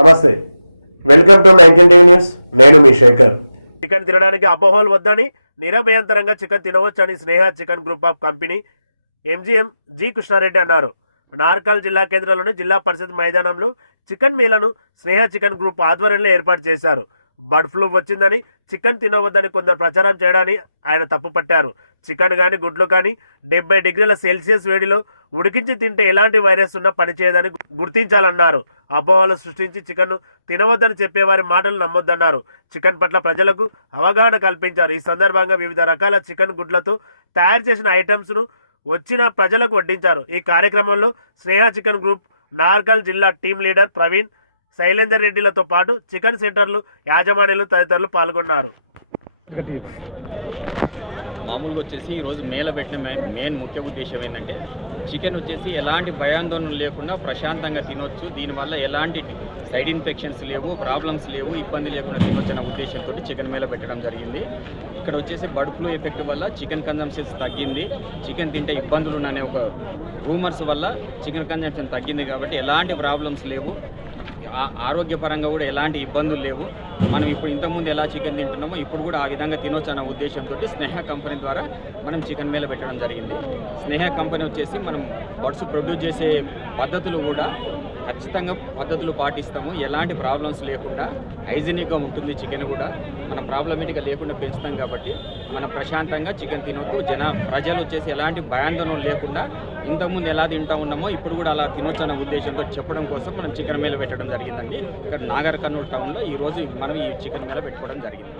నమస్తే. Welcome to news నేను మీ Shekhar. Chicken తినడానికి అపోహలు వద్దని నిరభయంతరంగా చికెన్ తినవచ్చని Sneha chicken group of company MGM G Krishna Reddy అన్నారు. నార్కల్ జిల్లా కేంద్రంలోని జిల్లా పరిషత్ మైదానంలో చికెన్ మేలను స్నేహ చికెన్ గ్రూప్ ఆధ్వర్యంలో ఏర్పాటు చేశారు. బర్డ్ ఫ్లూ వచ్చిందని చికెన్ తినవద్దని కొందరు ప్రచారం చేయడాన్ని ఆయన తప్పుపట్టారు. చికెన్ కానీ గుడ్లు కానీ డెబ్బై డిగ్రీల సెల్సియస్ వేడిలో ఉడికించి తింటే ఎలాంటి వైరస్ ఉన్నా పనిచేయదని గుర్తించాలన్నారు. అపోహలు సృష్టించి చికెన్ తినవద్దని చెప్పేవారి మాటలు నమ్మొద్దన్నారు. చికెన్ పట్ల ప్రజలకు అవగాహన కల్పించారు. ఈ సందర్భంగా వివిధ రకాల చికెన్ గుడ్లతో తయారు చేసిన ఐటమ్స్ను వచ్చిన ప్రజలకు వడ్డించారు. ఈ కార్యక్రమంలో స్నేహ చికెన్ గ్రూప్ నార్కల్ జిల్లా టీం లీడర్ ప్రవీణ్ శైలేందర్ రెడ్డిలతో పాటు చికెన్ సెంటర్లు యాజమాన్యులు తదితరులు పాల్గొన్నారు. మామూలుగా వచ్చేసి ఈరోజు మేల పెట్టిన మెయిన్ ముఖ్య ఉద్దేశం ఏంటంటే చికెన్ వచ్చేసి ఎలాంటి భయాందోళన లేకుండా ప్రశాంతంగా తినొచ్చు. దీనివల్ల ఎలాంటి సైడ్ ఇన్ఫెక్షన్స్ లేవు ప్రాబ్లమ్స్ లేవు ఇబ్బంది లేకుండా తినొచ్చు ఉద్దేశంతో చికెన్ మేల పెట్టడం జరిగింది. ఇక్కడ వచ్చేసి బర్డ్ ఫ్లూ ఎఫెక్ట్ వల్ల చికెన్ కన్జంప్షన్స్ తగ్గింది. చికెన్ తింటే ఇబ్బందులు ఉన్నాయనే ఒక రూమర్స్ వల్ల చికెన్ కన్జంప్షన్ తగ్గింది కాబట్టి ఎలాంటి ప్రాబ్లమ్స్ లేవు. ఆరోగ్యపరంగా కూడా ఎలాంటి ఇబ్బందులు లేవు. మనం ఇప్పుడు ఇంతకుముందు ఎలా చికెన్ తింటున్నామో ఇప్పుడు కూడా ఆ విధంగా తినొచ్చు అన్న ఉద్దేశంతో స్నేహ కంపెనీ ద్వారా మనం చికెన్ మీద పెట్టడం జరిగింది. స్నేహ కంపెనీ వచ్చేసి మనం బడ్స్ ప్రొడ్యూస్ చేసే పద్ధతులు కూడా ఖచ్చితంగా పద్ధతులు పాటిస్తాము. ఎలాంటి ప్రాబ్లమ్స్ లేకుండా హైజీనిక్గా ఉంటుంది చికెన్ కూడా. మనం ప్రాబ్లమేటిక్గా లేకుండా పెంచుతాం కాబట్టి మనం ప్రశాంతంగా చికెన్ తినొద్దు. జన ప్రజలు వచ్చేసి ఎలాంటి భయాందోళన లేకుండా ఇంతకుముందు ఎలా తింటా ఉన్నామో ఇప్పుడు కూడా అలా తినొచ్చు అన్న ఉద్దేశంతో చెప్పడం కోసం మనం చికెన్ మేళ పెట్టడం జరిగిందండి. ఇక్కడ నాగర్ కర్నూలు టౌన్లో ఈరోజు మనం ఈ చికెన్ మేళ పెట్టుకోవడం జరిగింది.